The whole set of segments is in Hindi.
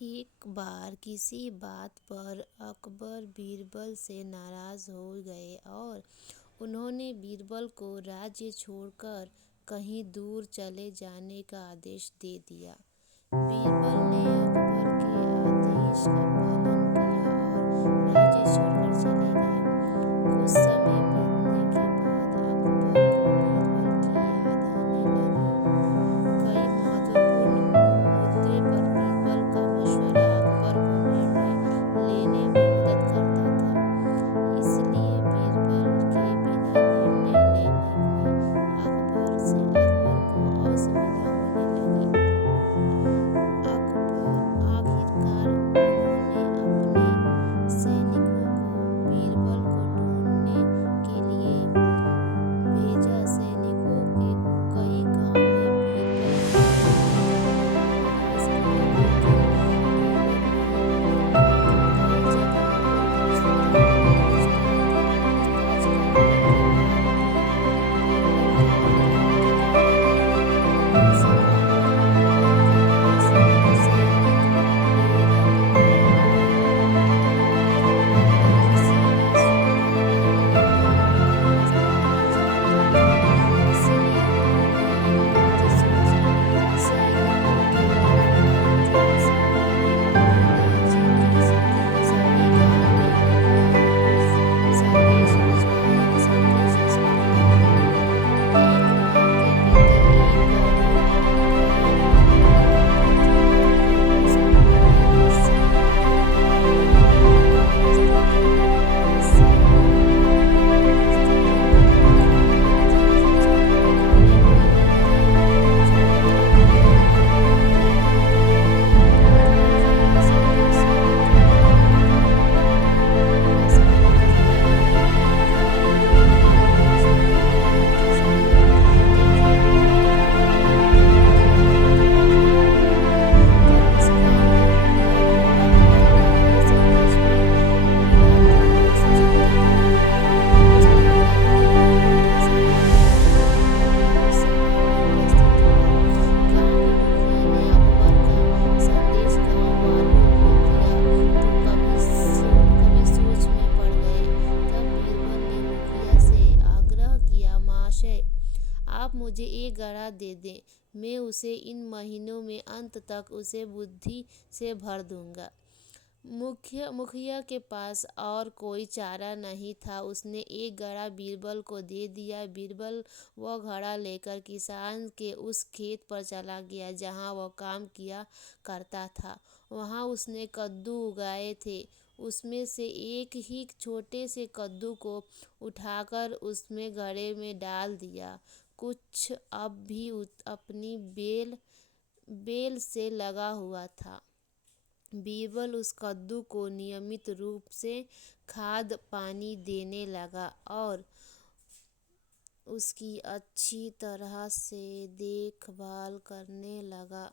एक बार किसी बात पर अकबर बीरबल से नाराज हो गए और उन्होंने बीरबल को राज्य छोड़कर कहीं दूर चले जाने का आदेश दे दिया। बीरबल ने अकबर के आदेश का पालन किया और राज्य छोड़कर चले गए। कुछ समय बीतने के बाद अकबर को बीरबल की याद आने लगी। कई महत्वपूर्ण मुद्दे पर बीरबल का मशवरा अकबर को निर्णय लेने में मदद करता था। इसलिए बीरबल के बिना निर्णय लेने में अकबर को असुविधा होने लगी। आखिरकार उन्होंने अपने सैनिकों को बीरबल को ढूंढने के लिए भेजा। सैनिकों के कई गांव में बीरबल को तलाश किया, लेकिन बीरबल नहीं मिले। कई जगहों पर रिश्तेदारों पूछताछ करने के बाद भी बीरबल का पता न ठिकाना लगा। इसी दौरान अकबर के पास सैनिक प्रेरक मगर किसी ने सुनवाई न की। बीरबल रास्ता भूल जाते थे, इसीलिए उन्होंने एक बुद्धि सोची। सैनिकों के ध्यान से उन्होंने पूरे राज्य के सभी गांव में मुखिया को संदेश भिजवाया। संदेश इस प्रकार था: एक माँ के भीतर एक गरीब बुद्धि भरकर उस बूढ़े की सेवा और बुद्धि की जगह गरीब नहीं जो धनी है मुखिया संदेश साबित किया गया। गरीब मुखिया रोजाना इंतजार करते थे और मुखिया मुखिया जब इस गांव में मुखिया को अकबर का यह संदेश मिला तो उस चिंतित इंतजार में उस सभा में उपस्थित हुआ। गांव के मुखिया ने अकबर का संदेश गांव वालों को दिया तो कभी सोच में पड़ गए। तब बीरबल ने मुखिया से आग्रह किया, महाशय, आप मुझे एक घड़ा दे दें, मैं उसे इन महीनों में अंत तक उसे बुद्धि से भर दूंगा। मुखिया के पास और कोई चारा नहीं था। उसने एक घड़ा बीरबल को दे दिया। बीरबल वह घड़ा लेकर किसान के उस खेत पर चला गया जहाँ वह काम किया करता था। वहाँ उसने कद्दू उगाए थे। उसमें से एक ही छोटे से कद्दू को उठाकर उसमें घड़े में डाल दिया। कुछ अब भी अपनी बेल से लगा हुआ था। बीरबल उस कद्दू को नियमित रूप से खाद पानी देने लगा और उसकी अच्छी तरह से देखभाल करने लगा,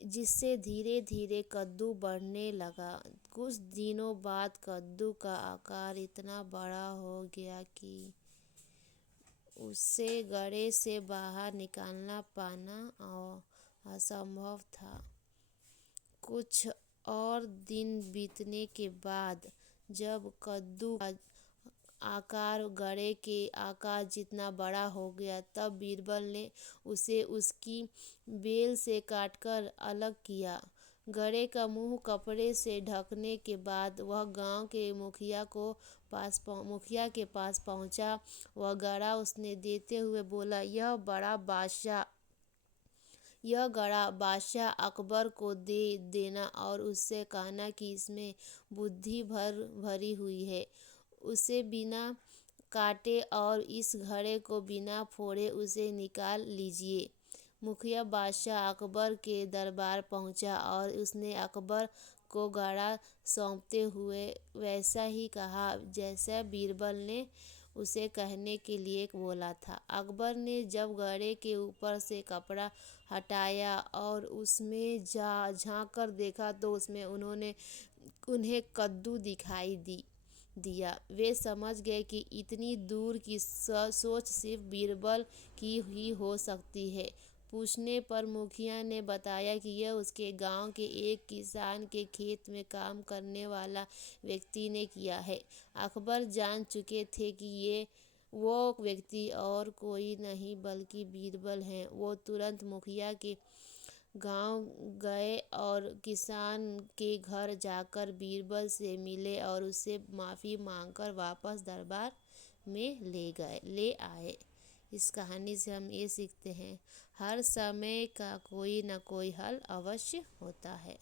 जिससे धीरे धीरे कद्दू बढ़ने लगा। कुछ दिनों बाद कद्दू का आकार इतना बड़ा हो गया कि उसे घड़े से बाहर निकालना पाना असंभव था। कुछ और दिन बीतने के बाद जब कद्दू का आकार घड़े के आकार जितना बड़ा हो गया, तब बीरबल ने उसे उसकी बेल से काटकर अलग किया। घड़े का मुंह कपड़े से ढकने के बाद वह गांव के मुखिया के पास पहुंचा। वह घड़ा उसने देते हुए बोला, यह घड़ा बादशाह अकबर को दे देना और उससे कहना कि इसमें बुद्धि भरी हुई है। उसे बिना काटे और इस घड़े को बिना फोड़े उसे निकाल लीजिए। मुखिया बादशाह अकबर के दरबार पहुंचा और उसने अकबर को घड़ा सौंपते हुए वैसा ही कहा जैसा बीरबल ने उसे कहने के लिए बोला था। अकबर ने जब घड़े के ऊपर से कपड़ा हटाया और उसमें झांक कर देखा तो उसमें उन्हें कद्दू दिखाई दिया। वे समझ गए कि इतनी दूर की सोच सिर्फ बीरबल की ही हो सकती है। पूछने पर मुखिया ने बताया कि यह उसके गांव के एक किसान के खेत में काम करने वाला व्यक्ति ने किया है। अकबर जान चुके थे कि ये वो व्यक्ति और कोई नहीं बल्कि बीरबल हैं। वो तुरंत मुखिया के गांव गए और किसान के घर जाकर बीरबल से मिले और उससे माफ़ी मांगकर वापस दरबार में ले आए। इस कहानी से हम ये सीखते हैं, हर समय का कोई ना कोई हल अवश्य होता है।